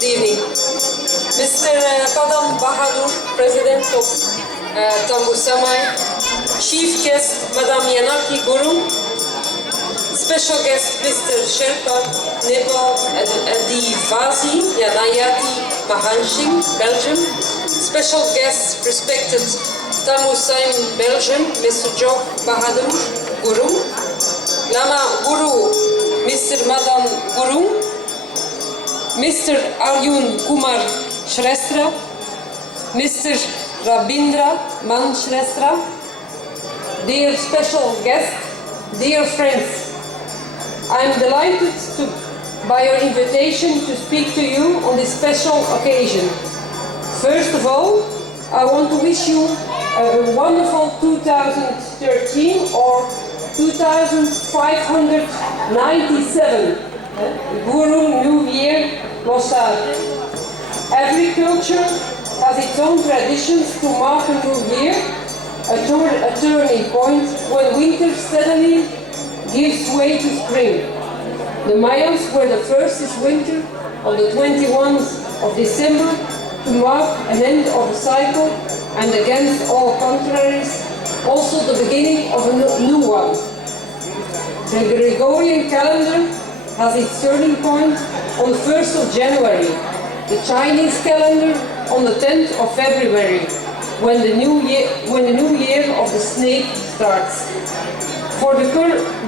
Good evening. Mr. Padam Bahadur, President of Tambu Samai, Chief Guest Madam Yanaki Guru, Special Guest Mr. Sherpa Nepal Adivasi Yanayati Mahanshing, Belgium, Special Guest Respected Tambu Samai Belgium, Mr. Job Bahadur Guru, Lama Guru, Mr. Madam Guru, Mr. Arjun Kumar Shrestha, Mr. Rabindra Man Shrestha, dear special guest, dear friends, I am delighted by your invitation to speak to you on this special occasion. First of all, I want to wish you a wonderful 2013 or 2597. Guru New Year Losar. Every culture has its own traditions to mark a new year, a turning point when winter suddenly gives way to spring. The Mayans were the first this winter on the 21st of December to mark an end of a cycle and against all contraries, also the beginning of a new one. The Gregorian calendar has its turning point on the 1st of January, the Chinese calendar on the 10th of February, when the new year of the snake starts. For the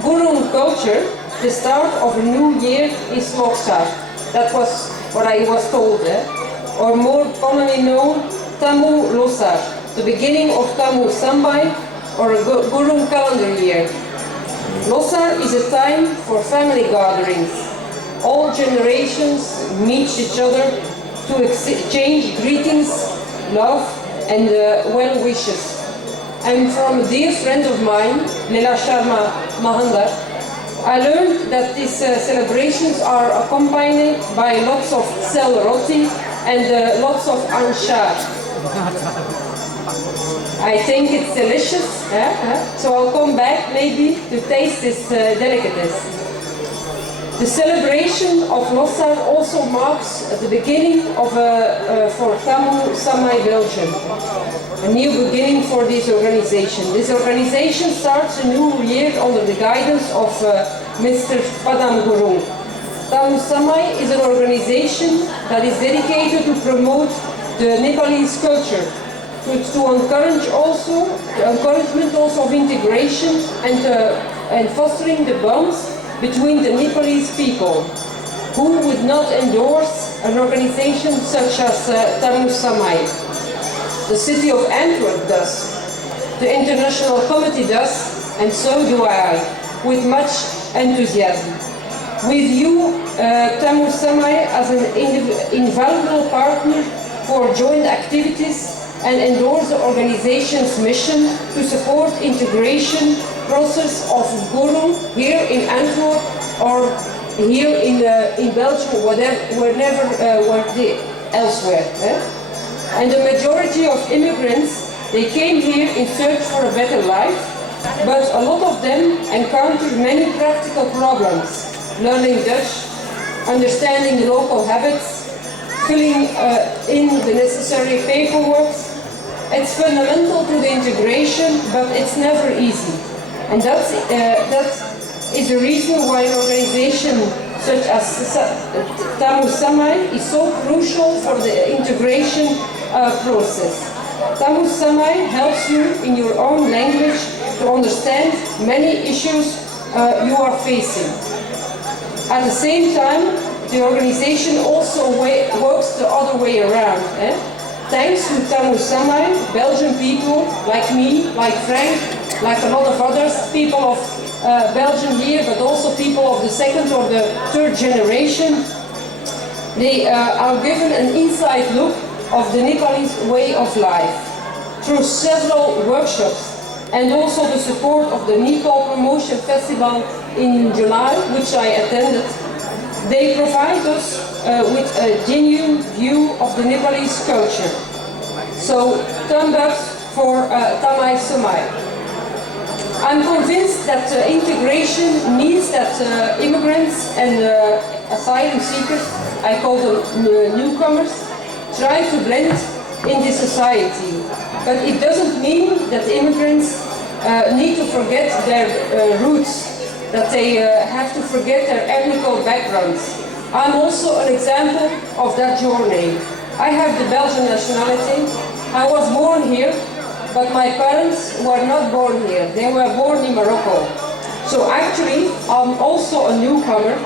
Gurung culture, the start of a new year is Loksar. That was what I was told, or more commonly known, Tamu Losar, the beginning of Tamu Sambai, or a Gurung calendar year. Losar is a time for family gatherings. All generations meet each other to exchange greetings, love, and well wishes. And from a dear friend of mine, Leela Sharma Mahandar, I learned that these celebrations are accompanied by lots of sel roti and lots of anshar. I think it's delicious, so I'll come back maybe to taste this delicatessen. The celebration of Losar also marks the beginning of for Tambu Samai Belgium, a new beginning for this organization. This organization starts a new year under the guidance of Mr. Padam Guru. Tambu Samai is an organization that is dedicated to promote the Nepalese culture, to encourage also the encouragement also of integration and fostering the bonds between the Nepalese people, who would not endorse an organization such as Tambu Samai. The city of Antwerp does, the International Committee does, and so do I, with much enthusiasm. With you, Tambu Samai as an invaluable partner for joint activities and endorse the organization's mission to support integration process of Guru here in Antwerp or here in Belgium, wherever elsewhere. And the majority of immigrants, they came here in search for a better life, but a lot of them encountered many practical problems, learning Dutch, understanding the local habits, filling in the necessary paperwork. It's fundamental to the integration, but it's never easy. And that is the reason why an organization such as Tambu Samai is so crucial for the integration process. Tambu Samai helps you in your own language to understand many issues you are facing. At the same time, the organization also works the other way around. Thanks to Tambu Samai, Belgian people like me, like Frank, like a lot of others, people of Belgium here, but also people of the second or the third generation, they are given an inside look of the Nepalese way of life through several workshops and also the support of the Nepal Promotion Festival in July, which I attended. They provide us with a genuine view of the Nepalese culture. So, thumb up for Tambu Samai. I'm convinced that integration means that immigrants and asylum seekers, I call them newcomers, try to blend in this society. But it doesn't mean that immigrants need to forget their roots, that they have to forget their ethnical backgrounds. I'm also an example of that journey. I have the Belgian nationality. I was born here, but my parents were not born here. They were born in Morocco. So actually, I'm also a newcomer,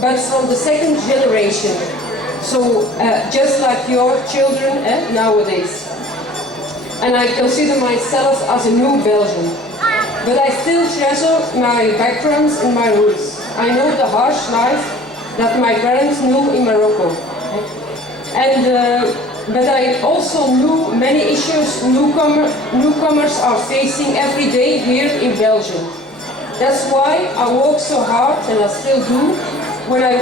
but from the second generation. So just like your children nowadays. And I consider myself as a new Belgian. But I still treasure my backgrounds and my roots. I know the harsh life that my parents knew in Morocco. And but I also knew many issues newcomers are facing every day here in Belgium. That's why I work so hard, and I still do, when I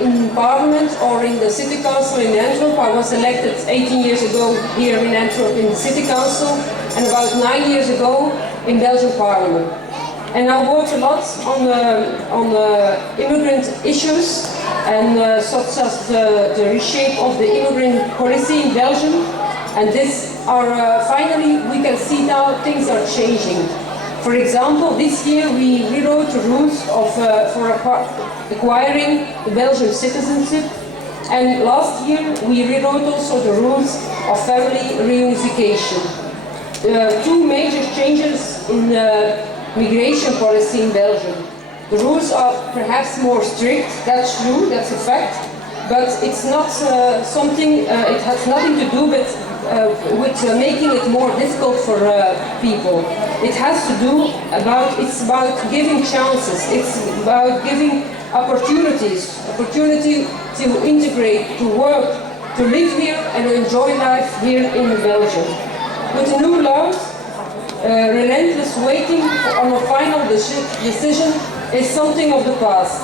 in Parliament or in the City Council in Antwerp. I was elected 18 years ago here in Antwerp in the City Council, and about 9 years ago in Belgian Parliament. And I worked a lot on immigrant issues, and such as the reshape of the immigrant policy in Belgium. And this are finally we can see now things are changing. For example, this year we rewrote the rules for acquiring the Belgian citizenship, and last year we rewrote also the rules of family reunification. Two major changes in migration policy in Belgium. The rules are perhaps more strict, that's true, that's a fact, but it's not something, it has nothing to do with making it more difficult for people. It has to do it's about giving chances, it's about giving opportunity to integrate, to work, to live here and enjoy life here in Belgium. With the new laws, relentless waiting on a final decision is something of the past.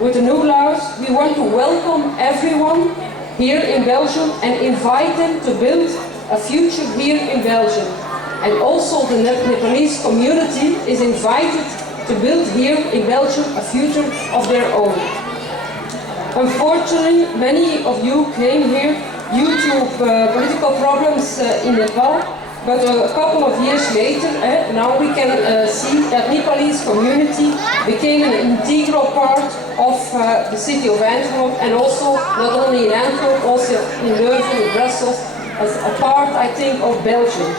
With the new laws, we want to welcome everyone here in Belgium and invite them to build a future here in Belgium. And also the Nepalese community is invited to build here in Belgium a future of their own. Unfortunately, many of you came here due to political problems in Nepal. But a couple of years later, now we can see that Nepalese community became an integral part of the city of Antwerp, and also not only in Antwerp, also in Leuven, in Brussels, as a part, I think, of Belgium.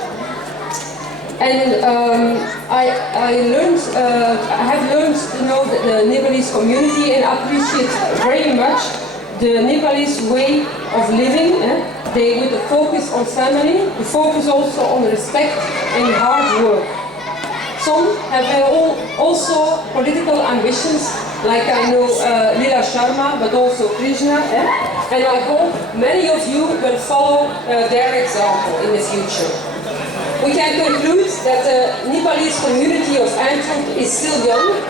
And I have learned to know the Nepalese community and appreciate very much the Nepalese way of living. With the focus on family, the focus also on respect and hard work. Some have also political ambitions, like I know Lila Sharma, but also Krishna, and I hope many of you will follow their example in the future. We can conclude that the Nepalese community of Antwerp is still young,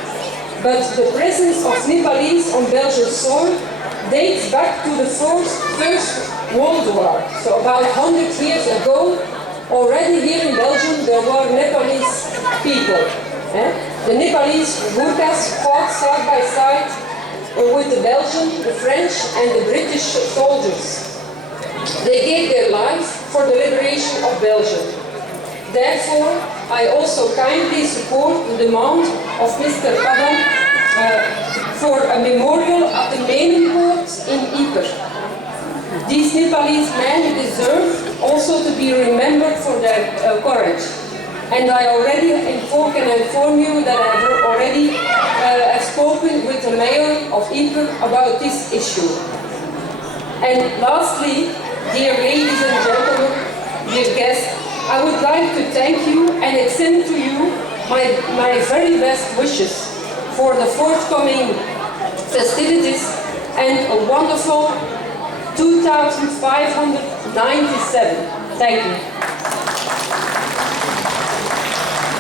but the presence of Nepalese on Belgian soil dates back to the First World War. So about 100 years ago, already here in Belgium, there were Nepalese people. The Nepalese Gurkhas fought side by side with the Belgian, the French and the British soldiers. They gave their lives for the liberation of Belgium. Therefore, I also kindly support the demand of Mr. Padam for a memorial at the naming port in Ypres. These Nepalese men deserve also to be remembered for their courage. And I already can inform you that I have already have spoken with the mayor of Ypres about this issue. And lastly, dear ladies and gentlemen, dear guests, I would like to thank you and extend to you my very best wishes for the forthcoming festivities and a wonderful 2597. Thank you.